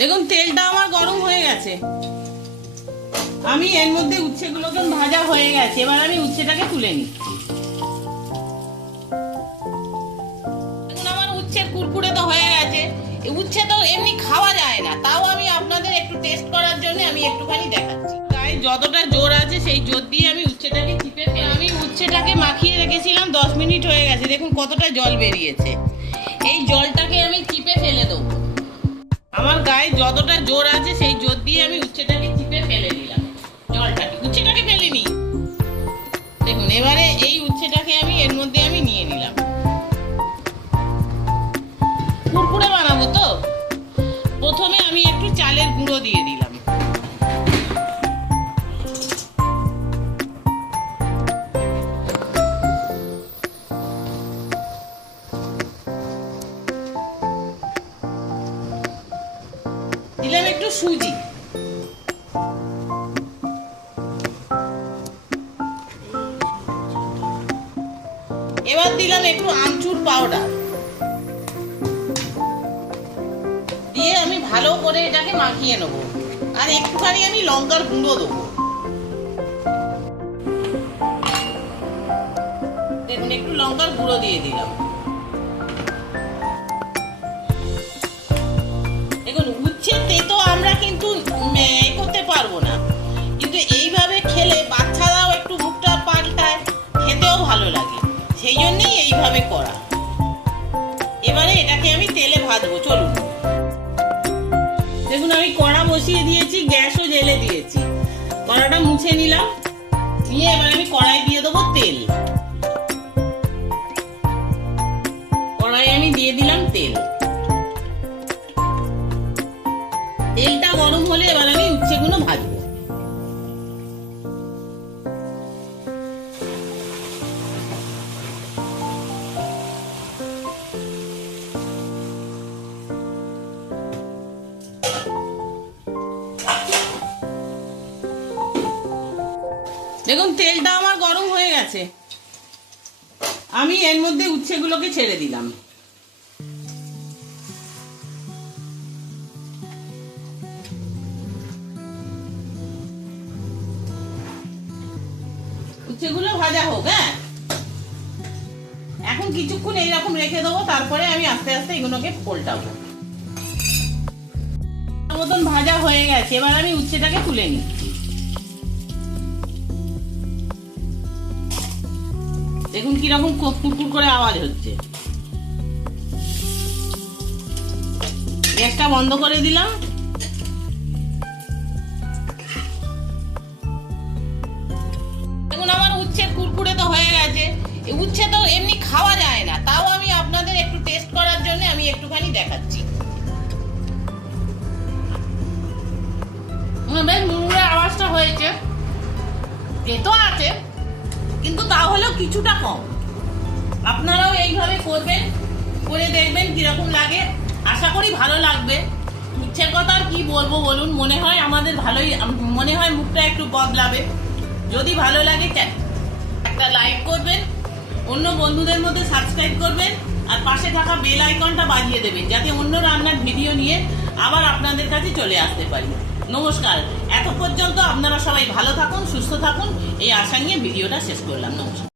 দেখুন তেলটা আমার গরম হয়ে গেছে। আমি এর মধ্যে উচ্ছেগুলোকে ভাজা হয়ে গেছে, এবার আমি উচ্ছেটাকে তুলে নিচ্ছি। দেখুন আমার উচ্ছের কুরকুরে তো হয়ে গেছে। উচ্ছে তো এমনি খাওয়া যায় না, তাও আমি আপনাদের একটু টেস্ট করার জন্য আমি একটুখানি দেখাচ্ছি। গায়ে যতটা জোর আছে সেই জোর দিয়ে আমি উচ্ছেটাকে চিপে আমি উচ্ছেটাকে মাখিয়ে রেখেছিলাম, 10 মিনিট হয়ে গেছে। দেখুন কতটা জল বেরিয়েছে। এই জলটাকে আমি চিপে ফেলে দেবো। আমার গায়ে যতটা জোর আছে সেই জোর দিয়ে আমি উচ্ছেটাকে চিপে ফেলে দিলাম। জলটাকে উচ্ছেটাকে ফেলে নিই। দেখুন এবারে এই উচ্ছেটাকে আমি এর মধ্যে আমি নিয়ে নিলাম। কুরকুরে বানাবো তো প্রথমে আমি একটু চালের গুঁড়ো দিয়ে দিলাম। দিলাম একটু সুজি। এবার দিলাম একটু আমচুর পাউডার দিয়ে আমি ভালো করে এটাকে মাখিয়ে নেবো। আর একটুখানি আমি লঙ্কার গুঁড়ো দেবো। দেখুন একটু লঙ্কার গুঁড়ো দিয়ে দিলাম। দেখুন উচ্ছে তেতো আমরা কিন্তু করতে পারবো না, কিন্তু এইভাবে খেলে বাচ্চারাও একটু মুখটা পাল্টায়, খেতেও ভালো লাগে, সেই জন্যই এইভাবে করা। এবারে এটাকে আমি তেলে ভাজবো। চলুন। দেখুন আমি কড়া বসিয়ে দিয়েছি, গ্যাসও জ্বেলে দিয়েছি। কড়াটা মুছে নিলাম, নিয়ে এবার আমি কড়াই দিয়ে দেবো তেল। কড়াই আমি দিয়ে দিলাম তেল। তেলটা গরম হলে এবার আমি উচ্ছেগুলো ভাজবো। দেখুন তেলটা আমার গরম হয়ে গেছে। আমি এর মধ্যে উচ্ছেগুলোকে ছেড়ে দিলাম। উচ্ছেগুলো ভাজা হোক। হ্যাঁ, এখন কিছুক্ষণ এইরকম রেখে দেবো, তারপরে আমি আস্তে আস্তে এগুলোকে পোল্টাবো। মতন ভাজা হয়ে গেছে, এবার আমি উচ্ছেটাকে তুলে নিচ্ছি। দেখুন কিরকম কুরকুর করে আওয়াজ হচ্ছে। গ্যাসটা বন্ধ করে দিলাম। দেখুন আমার উচ্ছের কুরকুরে তো হয়ে গেছে। উচ্ছে তো এমনি খাওয়া যায় না, তাও আমি আপনাদের একটু টেস্ট করার জন্য আমি একটুখানি দেখাচ্ছি। বেশ মুড়মুড়ে আওয়াজটা হয়েছে, তেতো আছে কিন্তু তাহলেও কিছুটা কম। আপনারাও এইভাবে করবেন, করে দেখবেন কিরকম লাগে। আশা করি ভালো লাগবে। উচ্ছের কথা আর কি বলবো বলুন, মনে হয় আমাদের ভালোই, মনে হয় মুখটা একটু বদলাবে। যদি ভালো লাগে একটা লাইক করবেন, অন্য বন্ধুদের মধ্যে সাবস্ক্রাইব করবেন, আর পাশে থাকা বেল আইকনটা বাজিয়ে দেবেন, যাতে অন্য রান্নার ভিডিও নিয়ে আবার আপনাদের কাছে চলে আসতে পারি। নমস্কার। এত পর্যন্ত আপনারা সবাই ভালো থাকুন, সুস্থ থাকুন, এই আশা নিয়ে ভিডিওটা শেষ করলাম। নমস্কার।